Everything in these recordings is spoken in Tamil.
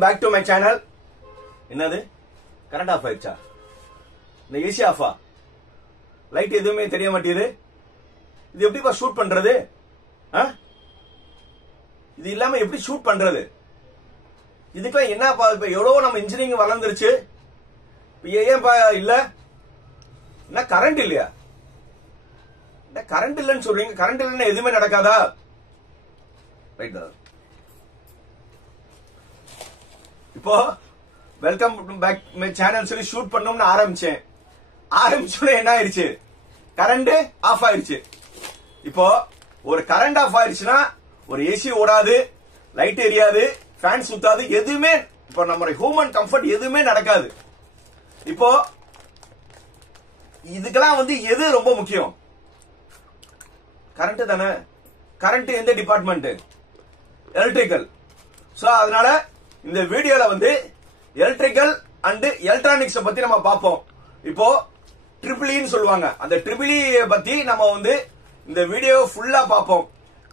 Welcome back to my channel. என்னது கரண்ட் ஆஃப் ஆயிடுச்சா? இந்த ஏசி ஆஃபா? லைட் எதுவுமே தெரிய மாட்டேங்குது. இது எப்படிப்பா ஷூட் பண்றது? இது இல்லாம எப்படி ஷூட் பண்றது? இதுக்கெல்லாம் என்ன எவ்வளவு நம்ம இன்ஜினியரிங் வளர்ந்துருச்சு, ஏன்பா இல்ல? என்ன கரண்ட் இல்லையா? கரண்ட் இல்லன்னு சொல்றீங்க. கரண்ட் இல்லைன்னா எதுவுமே நடக்காதா? ரைட். இப்போ வெல்கம் பேக் மை சேனல் சொல்லி ஷூட் பண்ணணும்னு ஆரம்பிச்சோட என்ன ஆயிடுச்சு? கரண்ட் ஆஃப் ஆயிடுச்சு. இப்போ ஒரு கரண்ட் ஆஃப் ஆயிடுச்சுன்னா ஒரு ஏசி ஓடாது, லைட் எரியாது, ஃபேன் சுத்தாது, எதுவுமே இப்போ நம்ம ஹியூமன் கம்ஃபர்ட் எதுவுமே நடக்காது. இப்போ இதுக்கெல்லாம் எது ரொம்ப முக்கியம்? கரண்ட் தானே. கரண்ட் எந்த டிபார்ட்மெண்ட்? எலக்ட்ரிக்கல். சோ அதனால இந்த வீடியோல எலக்ட்ரிக்கல் அண்ட் எலக்ட்ரானிக்ஸ் பத்தி நம்ம பார்ப்போம். இப்போ ட்ரிபிள்இன்னு சொல்லுவாங்க, அந்த ட்ரிபிள்இ பத்தி நம்ம இந்த வீடியோ ஃபுல்லா பார்ப்போம்.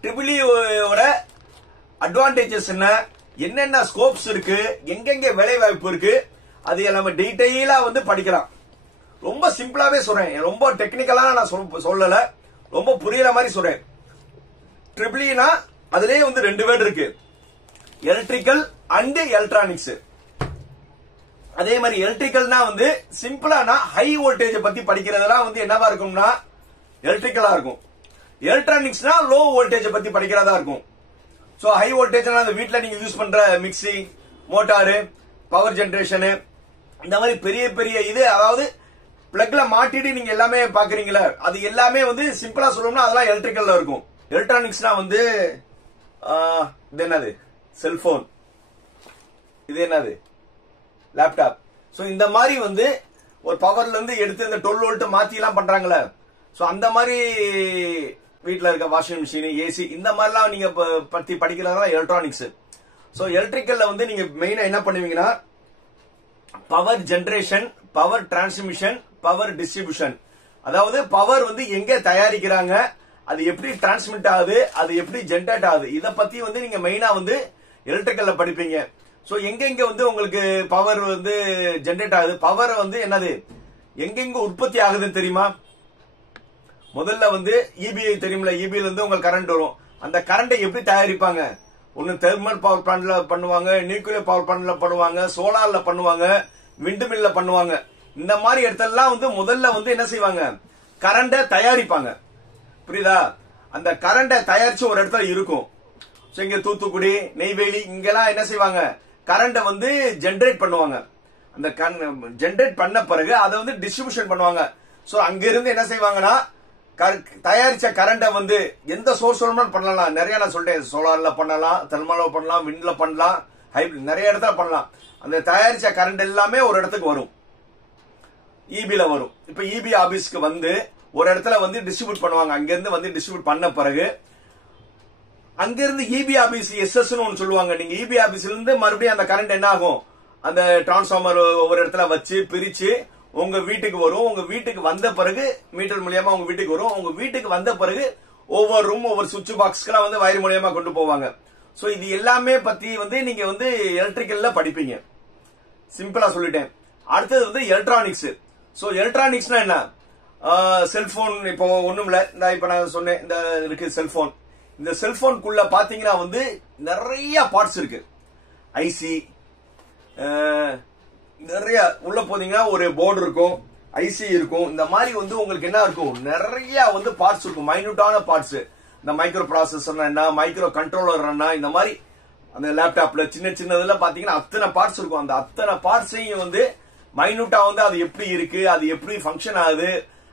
ட்ரிபிள்இயோட அட்வான்டேஜஸ் என்னென்ன ஸ்கோப்ஸ் இருக்கு, எங்கெங்க வேலை வாய்ப்பு இருக்கு, அதை நம்ம டீடைலா படிக்கலாம். ரொம்ப சிம்பிளாவே சொல்றேன், ரொம்ப டெக்னிக்கலா நான் சொல்லல, ரொம்ப புரியுற மாதிரி சொல்றேன். ட்ரிபிள்இனா அதுலயே ரெண்டு வேர்டு இருக்கு, எலக்ட்ரிக்கல் அண்ட் எலக்ட்ரானிக்ஸ். அதே மாதிரி எலக்ட்ரிக்கல்னா சிம்பிளானா ஹை வோல்டேஜ் பத்தி படிக்கிறதெல்லாம் என்னவா இருக்கும்னா எலக்ட்ரிக்கலா இருக்கும். எலக்ட்ரானிக்ஸ்னா லோ வோல்டேஜ் பத்தி படிக்கிறதா இருக்கும். சோ ஹை வோல்டேஜ்னா அந்த வீட்ல நீங்க யூஸ் பண்ற மிக்ஸி, மோட்டாரு, பவர் ஜெனரேஷன், இந்த மாதிரி பெரிய பெரிய இது, அதாவது பிளக்ல மாட்டிட்டு நீங்க எல்லாமே பாக்குறீங்களா, அது எல்லாமே சிம்பிளா சொல்லணும்னா அதெல்லாம் எலக்ட்ரிக்கல்ல இருக்கும். எலக்ட்ரானிக்ஸ்னா இது என்னது? செல்போன். இது என்னது? லேப்டாப். சோ இந்த மாதிரி ஒரு பவர்ல இருந்து எடுத்து இந்த 12 வோல்ட் மாத்தி எல்லாம் பண்றாங்களே, சோ அந்த மாதிரி வீட்ல இருக்க வாஷிங் மிஷின், ஏசி, இந்த மாதிரிலாம் நீங்க பத்தி படிக்கிறதா எலக்ட்ரானிக்ஸ். சோ எலக்ட்ரிக்கல்ல நீங்க மெயினா என்ன பண்ணுவீங்கன்னா power generation, power transmission, power distribution. அதாவது பவர் எங்க தயாரிக்கிறாங்க, அது எப்படி டிரான்ஸ்மிட் ஆகுது, அது எப்படி ஜெனரேட் ஆகுது, இத பத்தி நீங்க மெயினா எலக்ட்ரிக்கல்ல படிப்பீங்க. சோ எங்கெங்க உங்களுக்கு பவர் ஜெனரேட் ஆகுது, பவர் என்னது, எங்கெங்க உற்பத்தி ஆகுதுன்னு தெரியுமா? முதல்ல இபிஐ தெரியுமில்ல, இபில இருந்து உங்களுக்கு கரண்ட் வரும். அந்த கரண்டை எப்படி தயாரிப்பாங்க? ஒன்னு தெர்மல் பவர் பிளான்ட்ல பண்ணுவாங்க, நியூக்ளியர் பவர் பிளான்ட்ல பண்ணுவாங்க, சோலார்ல பண்ணுவாங்க, விண்ட் மில்ல பண்ணுவாங்க. இந்த மாதிரி இடத்தெல்லாம் முதல்ல என்ன செய்வாங்க? கரண்டை தயாரிப்பாங்க. புரியுதா? அந்த கரண்டை தயாரிச்சு ஒரு இடத்துல இருக்கும். இங்க தூத்துக்குடி, நெய்வேலி, இங்கெல்லாம் என்ன செய்வாங்க? கரண்டை ஜெனரேட் பண்ணுவாங்க. அந்த ஜெனரேட் பண்ண பிறகு அதை டிஸ்ட்ரிபியூஷன் பண்ணுவாங்க. சோ அங்க இருந்து என்ன செய்வாங்கன்னா தயாரிச்ச கரண்டை எந்த சோர்ஸ் பண்ணலாம். நிறைய நான் சொல்றேன், சோலார்ல பண்ணலாம், தெர்மல்ல பண்ணலாம், விண்ட்ல பண்ணலாம், ஹைபிரிட் நிறைய இடத்துல பண்ணலாம். அந்த தயாரிச்ச கரண்ட் எல்லாமே ஒரு இடத்துக்கு வரும், இபில வரும். இப்ப இபி ஆபீஸ்க்கு ஒரு இடத்துல டிஸ்ட்ரிபியூட் பண்ணுவாங்க. அங்க இருந்து டிஸ்ட்ரிபியூட் பண்ண பிறகு அங்கிருந்து இபி ஆபீஸ் எஸ்எஸ் ஒன்னு சொல்லுவாங்க. நீங்க இபி ஆபீஸ்ல இருந்து மறுபடியும் அந்த கரண்ட் என்ன ஆகும்? அந்த டிரான்ஸ்பார்மர் ஒரு இடத்துல வச்சு பிரிச்சு உங்க வீட்டுக்கு வரும். உங்க வீட்டுக்கு வந்த பிறகு மீட்டர் மூலியமா உங்க வீட்டுக்கு வரும். உங்க வீட்டுக்கு வந்த பிறகு ஒவ்வொரு ரூம், ஒவ்வொரு சுவிட்ச் பாக்ஸ்க்கெல்லாம் வயர் மூலியமா கொண்டு போவாங்க. சோ இது எல்லாமே பத்தி நீங்க எலக்ட்ரிக்கல்ல படிப்பீங்க. சிம்பிளா சொல்லிட்டேன். அடுத்தது எலக்ட்ரானிக்ஸ். சோ எலக்ட்ரானிக்ஸ்னா என்ன? செல்போன். இப்போ ஒண்ணும் இல்ல, இப்ப நான் சொன்னேன், இந்த இருக்கு செல்போன். இந்த செல்போனுக்குள்ள பாத்தீங்கன்னா நிறைய பார்ட்ஸ் இருக்கு. ஐசி நிறைய உள்ள போனீங்கன்னா ஒரு போர்டு இருக்கும், ஐசி இருக்கும். இந்த மாதிரி உங்களுக்கு என்ன இருக்கும்? நிறைய பார்ட்ஸ் இருக்கும், மைனூட்டான பார்ட்ஸ். இந்த மைக்ரோ ப்ராசஸர் என்ன, மைக்ரோ கண்ட்ரோலர் என்ன, இந்த மாதிரி அந்த லேப்டாப்ல சின்ன சின்னதுல பாத்தீங்கன்னா அத்தனை பார்ட்ஸ் இருக்கும். அந்த அத்தனை பார்ட்ஸையும் மைனூட்டா அது எப்படி இருக்கு, அது எப்படி ஃபங்க்ஷன் ஆகுது,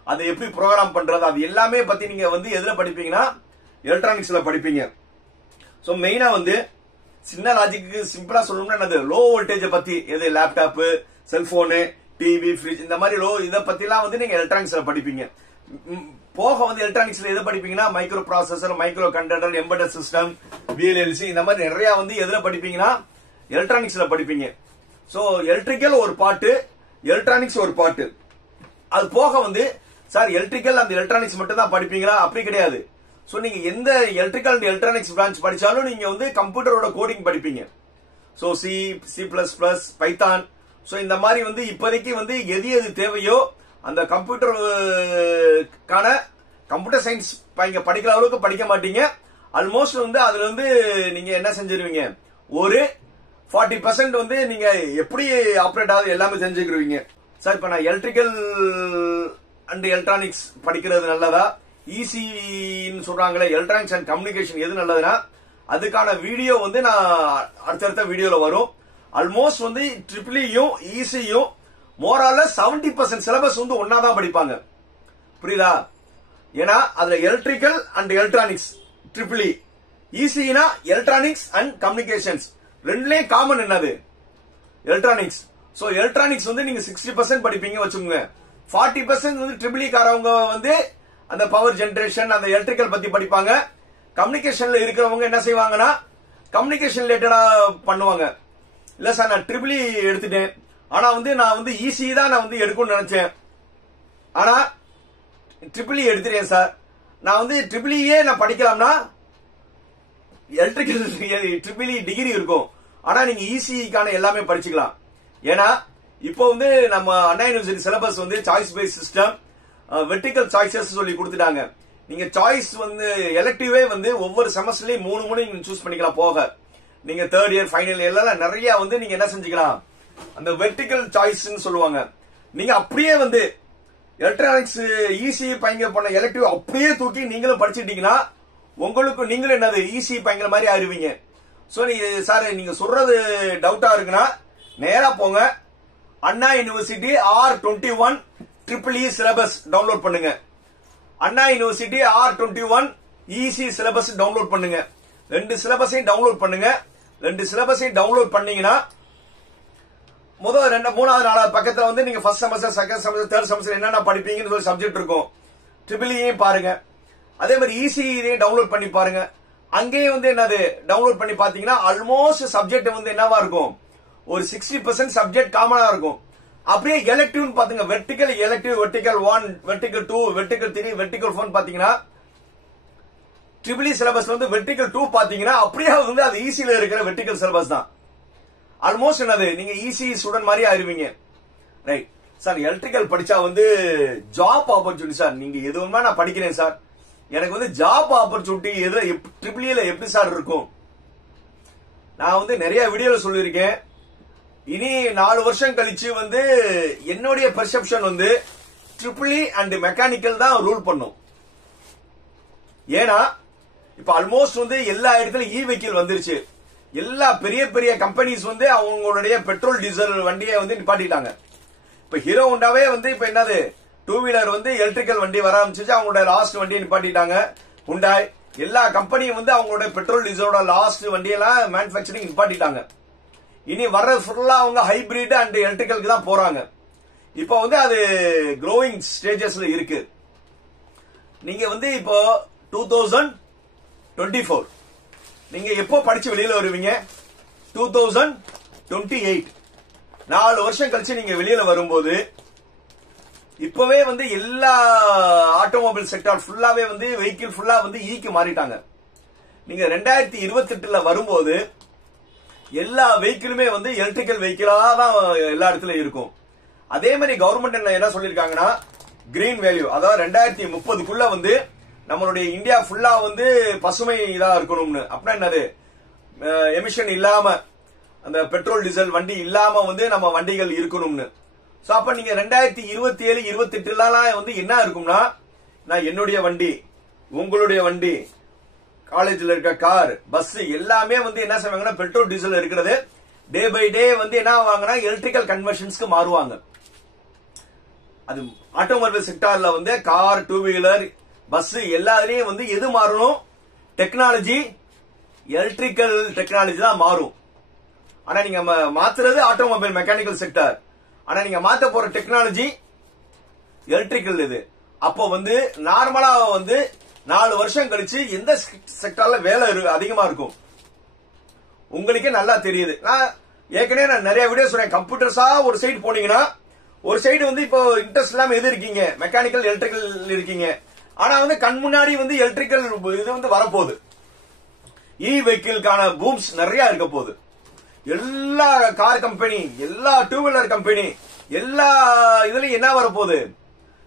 அதை எப்படி ப்ரோக்ராம் பண்றது, அது எல்லாமே பத்தி நீங்க எதுல படிப்பீங்கன்னா எலக்ட்ரானிக்ஸ்ல படிப்பீங்க. சோ மெயினா சின்ன லாஜிக்கு சிம்பிளா சொல்லணும்னா என்னது? லோ வோல்டேஜ் பத்தி, எது லேப்டாப், செல்போனு, டிவி, ஃப்ரிட்ஜ், இந்த மாதிரி லோ இத பத்தி எல்லாம் நீங்க எலக்ட்ரானிக்ஸ்ல படிப்பீங்க. போக எலக்ட்ரானிக்ஸ்ல எதை படிப்பீங்கன்னா microprocessor, microcontroller, embedded system, VLSI, இந்த மாதிரி நிறைய எதுல படிப்பீங்கன்னா எலக்ட்ரானிக்ஸ்ல படிப்பீங்க. சோ எலக்ட்ரிக்கல் ஒரு பாட்டு, எலக்ட்ரானிக்ஸ் ஒரு பாட்டு. அது போக சார் எலக்ட்ரிக்கல் அந்த எலக்ட்ரானிக்ஸ் மட்டும் தான் படிப்பீங்களா? அப்படி கிடையாது. சோ நீங்க எந்த எலக்ட்ரிக்கல் அண்ட் எலக்ட்ரானிக்ஸ் பிரான்ச் படிச்சாலும் நீங்க கம்ப்யூட்டரோட கோடிங் படிப்பீங்க. So C++, Python. சோ இந்த மாதிரி வந்து இப்போதைக்கு வந்து எது எது தேவையோ அந்த கம்ப்யூட்டர் சயின்ஸ் படிக்கிற அளவுக்கு படிக்க மாட்டீங்க. ஆல்மோஸ்ட் வந்து அதுல வந்து நீங்க என்ன செஞ்சிருவீங்க, ஒரு 40% வந்து நீங்க எப்படி ஆப்ரேட் ஆகுது எல்லாமே தெரிஞ்சுக்கிருவீங்க. சார் இப்ப நான் எலக்ட்ரிக்கல் அண்ட் எலக்ட்ரானிக்ஸ் படிக்கிறது நல்லதா, ஈசின்னு சொல்றாங்களே எலக்ட்ரானிக்ஸ் அண்ட் கம்யூனிகேஷன் எது நல்லதுன்னா அதுக்கான வீடியோ வந்து நான் அடுத்தடுத்த வீடியோல வரும். ஆல்மோஸ்ட் வந்து ட்ரிபிள்இயும் ஈசியும் மோரால 70% சிலபஸ் வந்து ஒன்னாதான் படிப்பாங்க. புரியுதா? ஏன்னா அதுல எலக்ட்ரிக்கல் அண்ட் எலக்ட்ரானிக்ஸ் ட்ரிபிள்இ, ஈசினா எலக்ட்ரானிக்ஸ் அண்ட் கம்யூனிகேஷன்ஸ், ரெண்டுலயும் காமன் என்னது எலக்ட்ரானிக்ஸ். சோ எலக்ட்ரானிக்ஸ் வந்து நீங்க 60% படிப்பீங்க வச்சுக்கோங்க. 40% வந்து ட்ரிபிள்இ காரவங்க வந்து அந்த பவர் ஜெனரேஷன் அந்த எலக்ட்ரிக்கல் பத்தி படிப்பாங்க. கம்யூனிகேஷன்ல இருக்கிறவங்க என்ன செய்வாங்கன்னா கம்யூனிகேஷன் ரிலேட்டடா பண்ணுவாங்க. இல்ல சார் நான் ட்ரிபிள்இ எடுத்துட்டேன், ஆனா வந்து நான் வந்து ஈசி தான் நான் வந்து எடுக்கணும்னு நினைச்சேன், ஆனா ட்ரிபிள்இ எடுத்துட்டேன் சார், நான் வந்து ட்ரிபிள்இயே நான் படிக்கலாம்னா எலக்ட்ரிக்கல் ட்ரிபிள்இ டிகிரி இருக்கும், ஆனா நீங்க ஈசிக்கான எல்லாமே படிச்சுக்கலாம். ஏன்னா இப்போ வந்து நம்ம அண்ணா யூனிவர்சிட்டி சிலபஸ் வந்து choice based system, vertical choices சொல்லி கொடுத்துட்டாங்க. நீங்க சாய்ஸ் வந்து எலக்டிவே வந்து ஒவ்வொரு செமஸ்டர்லயும் 3 நீங்க சூஸ் பண்ணிக்கலாம். போக நீங்க தேர்ட் இயர் ஃபைனல் இயர்ல நிறைய வந்து நீங்க என்ன செஞ்சுக்கலாம், அந்த வெர்டிகல் சாய்ஸ் சொல்லுவாங்க. நீங்க அப்படியே வந்து எலக்ட்ரானிக்ஸ் ஈசி பயங்கர பண்ண எலக்டிவ் அப்படியே தூக்கி நீங்களும் படிச்சுட்டீங்கன்னா உங்களுக்கு நீங்களும் என்னது ஈசி பயங்கர மாதிரி ஆயிருவீங்க. சோ நீங்க சார் நீங்க சொல்றது டவுட்டா இருக்குன்னா நேரா போங்க, Anna university R21 triple E syllabus download பண்ணுங்க. Anna university R21 EC syllabus download பண்ணுங்க. 2 சிலபஸையும் டவுன்லோட் பண்ணுங்க. 2 சிலபஸையும் டவுன்லோட் பண்ணீங்கன்னா முதல் 2, 3வது 4வது பக்கத்துல வந்து நீங்க first semester, second semester, third semester என்னென்ன படிப்பீங்கன்னு சொல்லி சப்ஜெக்ட் இருக்கும். ட்ரிபிள்இயும் பாருங்க, அதே மாதிரி ஈசி டவுன்லோட் பண்ணி பாருங்க. அங்கேயும் வந்து என்னது டவுன்லோட் பண்ணி பாத்தீங்கன்னா ஆல்மோஸ்ட் சப்ஜெக்ட் வந்து என்னவா இருக்கும், ஒரு 60% சப்ஜெக்ட் காமனா இருக்கும். அப்படியே எலக்டிவ் பாத்துங்க, vertical elective, vertical 1, vertical 2, vertical 3, vertical 4 பாத்தீங்கன்னா ட்ரிபிள்இ சிலபஸ் வந்து வெர்டிகல் 2 பாத்தீங்கன்னா அப்படியே வந்து அது ஈசில இருக்கிற வெர்டிகல் சிலபஸ் தான். ஆல்மோஸ்ட் என்னது நீங்க ஈசி ஸ்டூடெண்ட் மாதிரி ஆயிருவீங்க. ரைட் சார், எலக்ட்ரிக்கல் படிச்சா வந்து ஜாப் ஆப்பர்ச்சுனிட்டி சார், நீங்க எதுவுமே நான் படிக்கிறேன் சார், எனக்கு வந்து ஜாப் ஆப்பர்ச்சுனிட்டி எதுல ட்ரிபிள்இல எப்படி சார் இருக்கும்? நான் வந்து நிறைய வீடியோல சொல்லியிருக்கேன். இனி 4 வருஷம் கழிச்சு வந்து என்னுடைய பெர்செப்ஷன் வந்து ட்ரிபிள்இ அண்ட் மெக்கானிக்கல் தான் ரூல் பண்ணும். ஏன்னா இப்ப ஆல்மோஸ்ட் வந்து எல்லா இடத்துல இ வெஹிக்கிள் வந்துருச்சு. எல்லா பெரிய பெரிய கம்பெனிஸ் வந்து அவங்களுடைய பெட்ரோல் டீசல் வண்டியை வந்து நிப்பாட்டிட்டாங்க. இப்ப ஹீரோ ஹோண்டாவே வந்து இப்ப என்னது 2 வீலர் வந்து எலக்ட்ரிக்கல் வண்டி வர ஆரம்பிச்சிச்சு. அவங்களோட லாஸ்ட் வண்டியை நிப்பாட்டிட்டாங்க. ஹுண்டாய் எல்லா கம்பெனியும் வந்து அவங்களோட பெட்ரோல் டீசலோட லாஸ்ட் வண்டியெல்லாம் மேனுபேக்சரிங் நிப்பாட்டிட்டாங்க. இனி வர்றது ஃபுல்லா அவங்க ஹைபிரிட் அண்ட் எலக்ட்ரிக்கலுக்கு தான் போறாங்க. இப்ப வந்து அது க்ரோயிங் ஸ்டேஜஸ்ல இருக்கு. நீங்க வந்து இப்போ 2024 நீங்க எப்போ படிச்சு வெளியில வருவீங்க? 2028. 4 வருஷம் கழிச்சு நீங்க வெளியில வரும்போது இப்பவே வந்து எல்லா ஆட்டோமொபைல் செக்டார் ஃபுல்லாவே வந்து வெஹிக்கிள் ஃபுல்லா வந்து ஈக்கு மாறிட்டாங்க. நீங்க 2028ல வரும்போது எல்லா வெஹிக்கிளுமே வந்து எலக்ட்ரிக்கல் வெஹிக்கிளா தான் எல்லா இடத்துலயும் இருக்கும். அதே மாதிரி கவர்மெண்ட் என்ன சொல்லிருக்காங்கன்னா கிரீன் வேல்யூ, அதாவது 2030க்குள்ள வந்து நம்மளுடைய இந்தியா ஃபுல்லா வந்து பசுமை இதா இருக்கணும்னு. அப்படின்னா என்னது, எமிஷன் இல்லாம அந்த பெட்ரோல் டீசல் வண்டி இல்லாம வந்து நம்ம வண்டிகள் இருக்கணும்னு. சோ அப்ப நீங்க 2027, 28 வந்து என்ன இருக்கும்னா, நான் என்னுடைய வண்டி, உங்களுடைய வண்டி, காலேஜ்ல இருக்க கார், பஸ் எல்லாமே வந்து என்ன செய்வாங்கன்னா பெட்ரோல் டீசல் இருக்கிறது டே பை டே வந்து என்ன ஆவாங்கன்னா எலக்ட்ரிக்கல் கன்வர்ஷன்ஸ்க்கு மாறுவாங்க. அது ஆட்டோமொபைல் செக்டார்ல வந்து கார், 2 வீலர், பஸ் எல்லாத்துலயும் வந்து எது மாறணும், டெக்னாலஜி, எலக்ட்ரிக்கல் டெக்னாலஜி தான் மாறும். ஆனா நீங்க மாத்துறது ஆட்டோமொபைல் மெக்கானிக்கல் செக்டார், ஆனா நீங்க மாத்த போற டெக்னாலஜி எலக்ட்ரிக்கல். இது அப்போ வந்து நார்மலா வந்து 4 வருஷம் கழிச்சு எந்த செக்டார்ல வேலை அதிகமா இருக்கும் உங்களுக்கே நல்லா தெரியுது. நான் ஏற்கனவே நிறைய வீடியோ சொல்றேன். கம்ப்யூட்டர்ஸா ஒரு சைடு போனீங்கன்னா ஒரு சைடு வந்து இப்போ இன்ட்ரெஸ்ட் இல்லாம எது இருக்கீங்க, மெக்கானிக்கல், எலக்ட்ரிக்கல் இருக்கீங்க. ஆனா வந்து கண் முன்னாடி வந்து எலக்ட்ரிக்கல் இது வந்து வரப்போகுது. இ வெஹிக்கிள்கான பூம்ஸ் நிறைய இருக்க போகுது. எல்லா கார் கம்பெனி, எல்லா டூ வீலர் கம்பெனி, எல்லா இதுலயும் என்ன வரப்போகுது?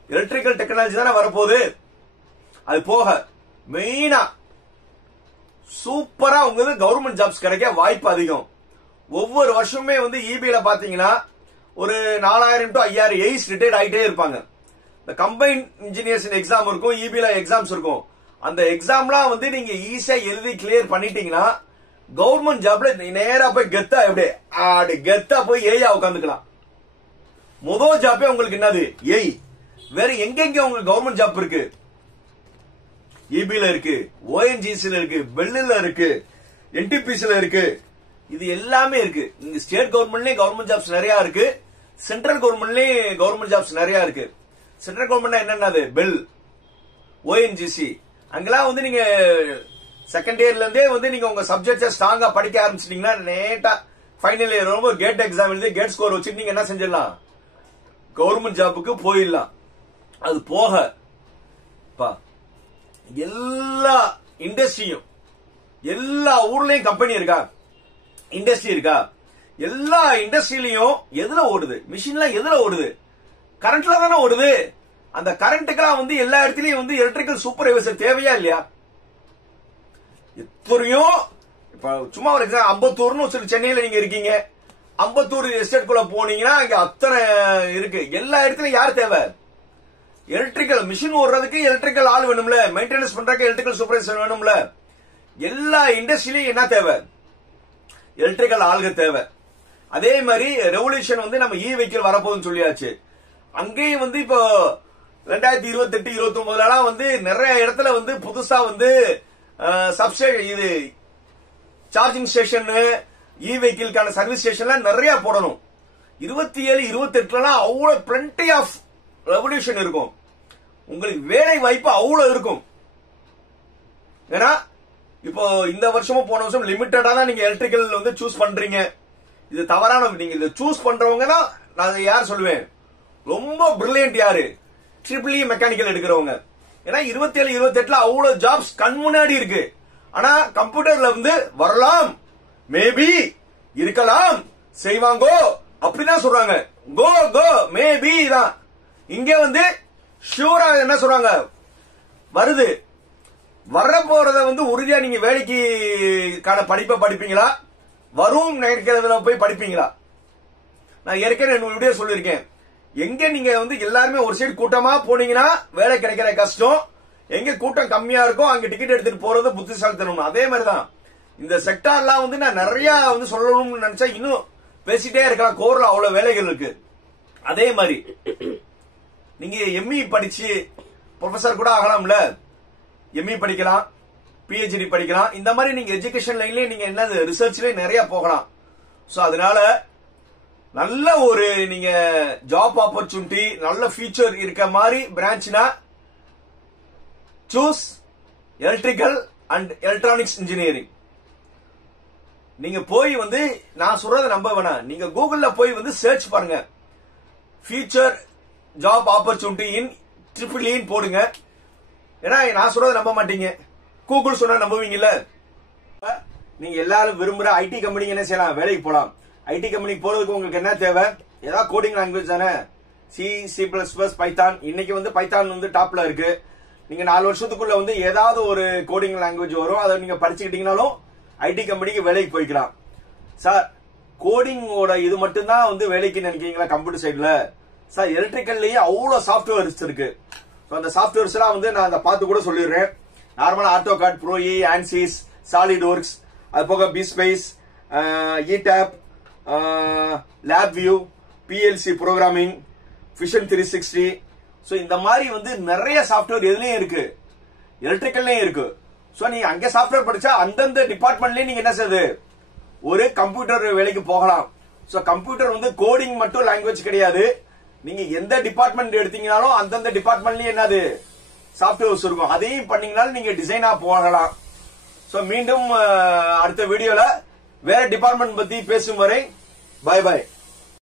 எலக்ட்ரிக்கல் டெக்னாலஜி தானே வரப்போகுது. அது போக மெயினா சூப்பரா உங்களுக்கு கவர்மெண்ட் ஜாப்ஸ் கிடைக்க வாய்ப்பு அதிகம். ஒவ்வொரு வருஷமே வந்து இபில பாத்தீங்கன்னா ஒரு 4000 to 5000 எய்ஸ் ரிட்டையர்ட் ஆகிட்டே இருப்பாங்க. இந்த கம்பைன் இன்ஜினியர்ஸ் எக்ஸாம் இருக்கும், இபில எக்ஸாம்ஸ் இருக்கும். அந்த எக்ஸாம்லாம் வந்து நீங்க ஈஸியா எழுதி கிளியர் பண்ணிட்டீங்கன்னா கவர்மெண்ட் ஜாப்ல நேரா போய் கெத்தா எப்படி கெத்தா போய் ஏயா உட்காந்துக்கலாம். முதல் ஜாப்பே உங்களுக்கு என்னது? ஏய். வேற எங்கெங்க உங்களுக்கு கவர்மெண்ட் ஜாப் இருக்கு? இபில இருக்கு, ஓஎன்ஜிசில இருக்கு, பெல்லில இருக்கு, என்டிபிசில இருக்கு. இது எல்லாமே இருக்கு. இங்க ஸ்டேட் கவர்மெண்ட்லயே கவர்மெண்ட் ஜாப்ஸ் நிறைய இருக்கு, சென்ட்ரல் கவர்மெண்ட்லயே கவர்மெண்ட் ஜாப்ஸ் நிறைய இருக்கு. சென்ட்ரல் கவர்மெண்ட் என்னன்னது? BHEL, ONGC. அங்கெல்லாம் வந்து நீங்க செகண்ட் இயர்ல இருந்தே வந்து நீங்க உங்க சப்ஜெக்ட்ஸை ஸ்ட்ராங்கா படிக்க ஆரம்பிச்சிட்டீங்கன்னா நேட்டா ஃபைனல் இயர் ரொம்ப கேட் எக்ஸாம் எழுதி கேட் ஸ்கோர் வச்சுட்டு நீங்க என்ன செஞ்சிடலாம்? கவர்மெண்ட் ஜாபுக்கு போயிடலாம். அது போக எல்லா இண்டஸ்ட்ரியும், எல்லா ஊர்லயும் கம்பெனி இருக்கா, இண்டஸ்ட்ரி இருக்கா? எல்லா இண்டஸ்ட்ரியிலையும் எதுல ஓடுது? மிஷின்லாம் எதுல ஓடுது? கரண்ட்ல தானே ஓடுது. அந்த கரண்ட்டுக்கெல்லாம் வந்து எல்லா இடத்துலயும் வந்து எலக்ட்ரிக்கல் சூப்பர்வைசர் தேவையா இல்லையா? எத்தனையோ இப்ப சும்மா ஒரு எக்ஸாம் அம்பத்தூர்னு சொல்லி சென்னையில நீங்க இருக்கீங்க. அம்பத்தூர் எஸ்டேட் குள்ள போனீங்கன்னா அங்க அத்தனை இருக்கு. எல்லா இடத்துலயும் யார் தேவை? எலக்ட்ரிக்கல் மிஷின் ஓடுறதுக்கு எலக்ட்ரிக்கல் ஆள் வேணும்ல, மெயின்டெனன்ஸ் பண்றதுக்கு எலக்ட்ரிக்கல் சூப்பர்வைசர் வேணும்ல. எல்லா இண்டஸ்ட்ரியிலையும் என்ன தேவை? எலக்ட்ரிக்கல் ஆள்கள் தேவை. அதே மாதிரி ரெவல்யூஷன் வந்து நம்ம இ வெஹிக்கிள் வரப்போகுதுன்னு சொல்லியாச்சு. அங்கேயும் வந்து இப்போ 2028, 29 வந்து நிறைய இடத்துல வந்து புதுசா வந்து சப்ஸ்டேஷன், இது சார்ஜிங் ஸ்டேஷன், இ வெஹிக்கிள்கான சர்வீஸ் ஸ்டேஷன்லாம் நிறைய போடணும். 27, 28 அவ்வளவு பிளென்டி ஆஃப் ரெவல்யூஷன் இருக்கும். உங்களுக்கு வேலை வாய்ப்பு அவ்வளவு இருக்கும். ஏன்னா இப்போ இந்த வருஷமும் போன வருஷம் லிமிட்டடா தான் நீங்க எலக்ட்ரிக்கல் வந்து சூஸ் பண்றீங்க. இது தவறான. நீங்க இதை சூஸ் பண்றவங்க தான் நான் யார் சொல்லுவேன், ரொம்ப பிரில்லியன்ட் யாரு? ட்ரிபிள் மெக்கானிக்கல் எடுக்கிறவங்க. ஏன்னா 27, 28 அவ்வளவு ஜாப்ஸ் கண் முன்னாடி இருக்கு. ஆனா கம்ப்யூட்டர்ல வந்து வரலாம், மேபி இருக்கலாம், செய்வாங்கோ அப்படிதான் சொல்றாங்க. கோ கோ மேபி தான். இங்க வந்து ஷூரா என்ன சொல்றாங்க? வருது. வர போறத வந்து உறுதியா நீங்க வேலைக்கான படிப்பை படிப்பீங்களா? வரும் நினைக்கிறதுல போய் படிப்பீங்களா? நான் ஏற்கனவே வீடியோ சொல்லியிருக்கேன். எங்க நீங்க வந்து எல்லாருமே ஒரு சைடு கூட்டமா போனீங்கன்னா வேலை கிடைக்கிற கஷ்டம். எங்க கூட்டம் கம்மியா இருக்கும் அங்க டிக்கெட் எடுத்துட்டு போறது புத்திசாலித்தனம். அதே மாதிரிதான் இந்த செக்டார்லாம் வந்து நான் நிறைய வந்து சொல்லணும்னு நினைச்சா இன்னும் பேசிட்டே இருக்கலாம். கோர்ல அவ்வளவு வேலைகள் இருக்கு. அதே மாதிரி நீங்க எம்இ படிச்சு ப்ரொஃபசர் கூட ஆகலாம்ல. எம்இ படிக்கலாம், பிஹெச்டி படிக்கலாம். இந்த மாதிரி நீங்க எஜுகேஷன் லைன்லயே நீங்க என்னது ரிசர்ச்லயே நிறைய போகலாம். சோ அதனால நல்ல ஒரு நீங்க ஜாப் ஆப்பர்ச்சுனிட்டி, நல்ல ஃபியூச்சர் இருக்க மாதிரி பிரான்ச்னா choose electrical and electronics engineering. நீங்க போய் வந்து நான் சொல்றதை நம்ப வேணாம். நீங்க கூகுள்ல போய் வந்து சர்ச் பாருங்க, future job opportunity in triple E போடுங்க. ஏன்னா நான் சொல்றதை நம்ப மாட்டீங்க, கூகுள் சொன்னா நம்புவீங்கல்ல. நீங்க எல்லாரும் விரும்புற ஐடி கம்பெனிக்கு என்ன செய்யலாம்? வேலைக்கு போலாம். ஐடி கம்பெனிக்கு போறதுக்கு உங்களுக்கு என்ன தேவை? ஏதாவது கோடிங் லாங்குவேஜ் தானே. C, C++, Python. இன்னைக்கு வந்து பைத்தான் வந்து டாப்ல இருக்கு. நீங்க 4 வருஷத்துக்குள்ள வந்து ஏதாவது ஒரு கோடிங் லாங்குவேஜ் வரும், அதை நீங்க படிச்சுக்கிட்டீங்கனாலும் ஐடி கம்பெனிக்கு வேலைக்கு போய்க்கலாம். சார் கோடிங்கோட இது மட்டும்தான் வந்து வேலைக்கு நினைக்கிறீங்களா கம்ப்யூட்டர் சைட்ல? சார் எலக்ட்ரிக்கல்லயே அவ்வளவு சாப்ட்வேர்ஸ் இருக்கு. அந்த சாப்ட்வேர்ஸ் எல்லாம் வந்து நான் அதை பார்த்து கூட சொல்லிடுறேன். நார்மலா ஆட்டோகாட், ப்ரோஇ, ஆன்சிஸ், சாலிட் ஒர்க்ஸ், அது போக PSpice, ETAP, LabVIEW, PLC programming, vision 360. So இந்த மாதிரி வந்து நிறைய சாப்ட்வேர் எதுலயும் இருக்கு, எலக்ட்ரிக்கல்லயும் இருக்கு. சோ நீங்க அங்க சாப்ட்வேர் படிச்சா அந்தந்த டிபார்ட்மெண்ட்லயும் நீங்க என்ன செய்யுது, ஒரு கம்ப்யூட்டர் வேலைக்கு போகலாம். சோ கம்ப்யூட்டர் வந்து கோடிங் மட்டும் லாங்குவேஜ் கிடையாது. நீங்க எந்த டிபார்ட்மெண்ட் எடுத்தீங்கனாலும் அந்தந்த டிபார்ட்மெண்ட்லயும் என்னது சாப்ட்வேர்ஸ் இருக்கும். அதையும் பண்ணீங்கனாலும் நீங்க டிசைனா போகலாம். சோ மீண்டும் அடுத்த வீடியோல வேற டிபார்ட்மெண்ட் பத்தி பேசும் வரை பை பை.